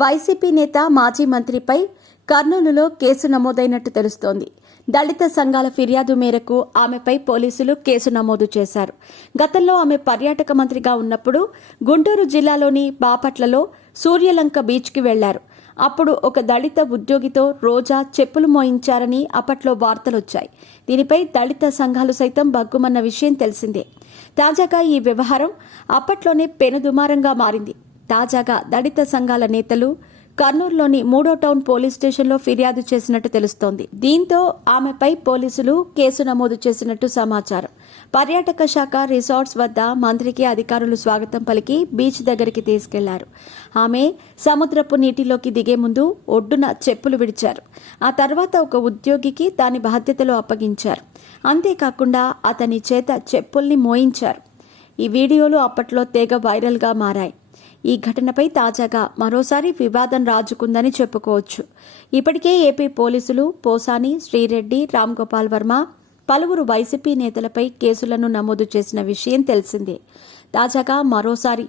YCP నేత మాజీ మంత్రిపై కర్నూలులో కేసు నమోదైనట్టు తెలుస్తోంది. దళిత సంఘాల ఫిర్యాదు మేరకు ఆమెపై పోలీసులు కేసు నమోదు చేశారు. గతంలో ఆమె పర్యాటక మంత్రిగా ఉన్నప్పుడు గుంటూరు జిల్లాలోని బాపట్లలో సూర్యలంక బీచ్కి వెళ్లారు. అప్పుడు ఒక దళిత ఉద్యోగితో రోజా చెప్పులు మోయించారని అప్పట్లో వార్తలొచ్చాయి. దీనిపై దళిత సంఘాలు సైతం బగ్గుమన్న విషయం తెలిసిందే. తాజాగా ఈ వ్యవహారం అప్పట్లోనే పెనుదుమారంగా మారింది. తాజాగా దళిత సంఘాల నేతలు కర్నూలులోని 3వ టౌన్ పోలీస్ స్టేషన్లో ఫిర్యాదు చేసినట్టు తెలుస్తోంది. దీంతో ఆమెపై పోలీసులు కేసు నమోదు చేసినట్టు సమాచారం. పర్యాటక శాఖ రిసార్ట్స్ వద్ద మంత్రికి అధికారులు స్వాగతం పలికి బీచ్ దగ్గరికి తీసుకెళ్లారు. ఆమె సముద్రపు నీటిలోకి దిగే ముందు ఒడ్డున చెప్పులు విడిచారు. ఆ తర్వాత ఒక ఉద్యోగికి దాని బాధ్యతలు అప్పగించారు. అంతేకాకుండా అతని చేత చెప్పుల్ని మోయించారు. ఈ వీడియోలు అప్పట్లో తెగ వైరల్గా మారాయి. ఈ ఘటనపై తాజాగా మరోసారి వివాదం రాజుకుందని చెప్పుకోవచ్చు. ఇప్పటికే ఏపీ పోలీసులు పోసాని, శ్రీరెడ్డి, రామ్ గోపాల్ వర్మ, పలువురు వైసీపీ నేతలపై కేసులను నమోదు చేసిన విషయం తెలిసిందే. తాజాగా మరోసారి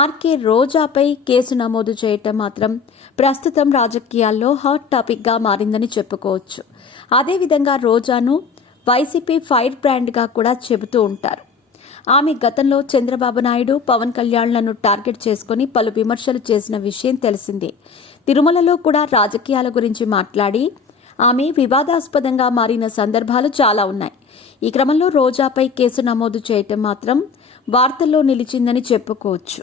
ఆర్కే రోజాపై కేసు నమోదు చేయటం మాత్రం ప్రస్తుతం రాజకీయాల్లో హాట్ టాపిక్గా మారిందని చెప్పుకోవచ్చు. అదేవిధంగా రోజాను వైసీపీ ఫైర్ బ్రాండ్గా కూడా చెబుతూ ఉంటారు. ఆమె గతంలో చంద్రబాబు నాయుడు, పవన్ కళ్యాణ్లను టార్గెట్ చేసుకుని పలు విమర్శలు చేసిన విషయం తెలిసిందే. తిరుమలలో కూడా రాజకీయాల గురించి మాట్లాడి ఆమె వివాదాస్పదంగా మారిన సందర్భాలు చాలా ఉన్నాయి. ఈ క్రమంలో రోజాపై కేసు నమోదు చేయటం మాత్రం వార్తల్లో నిలిచిందని చెప్పుకోవచ్చు.